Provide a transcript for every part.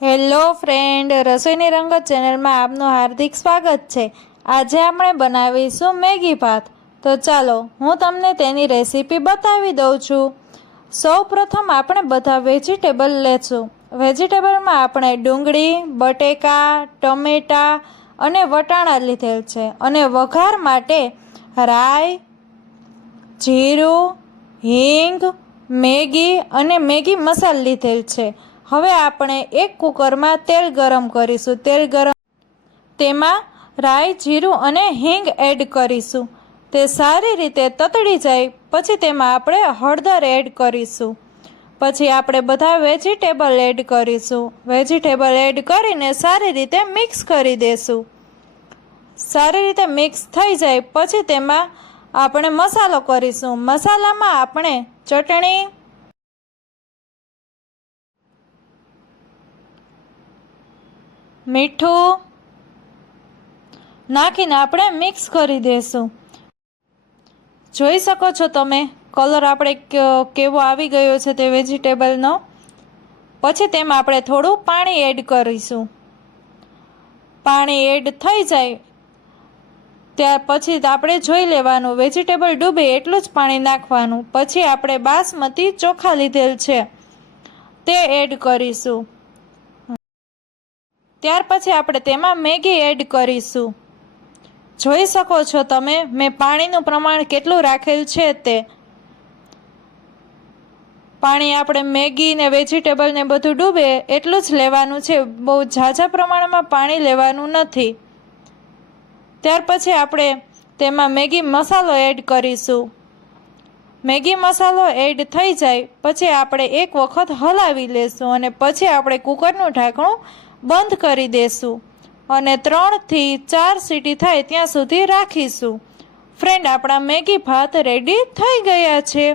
Hello friend, રસોઈની રંગત ચેનલમાં આપનું હાર્દિક સ્વાગત છે. આજે આપણે બનાવીશું મેગી ભાત. તો ચાલો, હું તમને તેની રેસીપી બતાવી દઉં છું. સૌ પ્રથમ આપણે બધા વેજીટેબલ લેશું. વેજીટેબલમાં આપણે ડુંગળી, બટેકા, ટમેટા અને વટાણા લીધેલ છે અને વઘાર માટે રાઈ, જીરું, હિંગ, મેગી અને મેગી મસાલ લીધેલ છે. હવે આપણે એક કુકરમાં તેલ ગરમ કરીશું. તેલ ગરમ તેમાં રાઈ, જીરું અને હિંગ એડ કરીશું. તે સારી રીતે તતડી જાય, પછી તેમાં આપણે હળદર એડ કરીશું. પછી આપણે બધા વેજીટેબલ એડ કરીશું. વેજીટેબલ એડ કરીને સારી રીતે મિક્સ કરી દેશું. સારી રીતે મિક્સ થઈ જાય, પછી તેમાં આપણે મસાલો કરીશું. મસાલામાં આપણે ચટણી મીઠું. નાખીને આપણે મિક્સ કરી દઈશું જોઈ શકો છો તમે કલર આપણે કેવો આવી ગયો છે તે વેજીટેબલનો પછી તેમાં આપણે થોડું પાણી એડ કરીશું. પાણી એડ થઈ જાય. ત્યાર પછી આપણે જોઈ લેવાનું વેજીટેબલ ડૂબે એટલું જ પાણી નાખવાનું. પછી આપણે બાસમતી ચોખા લીધેલ છે, તે એડ કરીશું. ત્યાર પછી આપણે તેમાં મેગી એડ કરીશું. જોઈ શકો છો તમે, મેં પાણીનું પ્રમાણ કેટલું રાખેલ છે તે. પાણી આપણે મેગી ને વેજીટેબલ ને બધું ડૂબે એટલું જ લેવાનું છે. બહુ ઝાઝા પ્રમાણમાં પાણી લેવાનું નથી. ત્યાર પછી આપણે તેમાં મેગી મસાલો એડ કરીશું. મેગી મસાલો એડ થઈ જાય, પછી આપણે એક વખત હલાવી લેશું અને પછી આપણે કુકરનું ઢાંકણું બંધ કરી દેશું અને ત્રણથી ચાર સીટી થાય ત્યાં સુધી રાખીશું. ફ્રેન્ડ આપણા મેગી ભાત રેડી થઈ ગયા છે.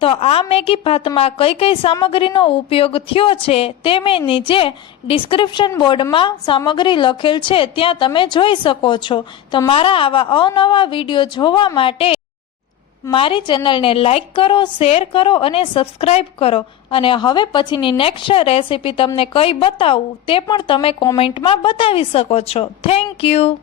તો આ મેગી ભાતમાં કઈ કઈ સામગ્રીનો ઉપયોગ થયો છે તે મેં નીચે ડિસ્ક્રિપ્શન બોર્ડમાં સામગ્રી લખેલ છે. ત્યાં તમે જોઈ શકો છો. તો મારા આવા અવનવા વીડિયો જોવા માટે મારી ચેનલને લાઇક કરો, શેર કરો અને સબસ્ક્રાઈબ કરો. અને હવે પછીની નેક્સ્ટ રેસીપી તમને કઈ બતાવું તે પણ તમે કોમેન્ટમાં બતાવી શકો છો. Thank you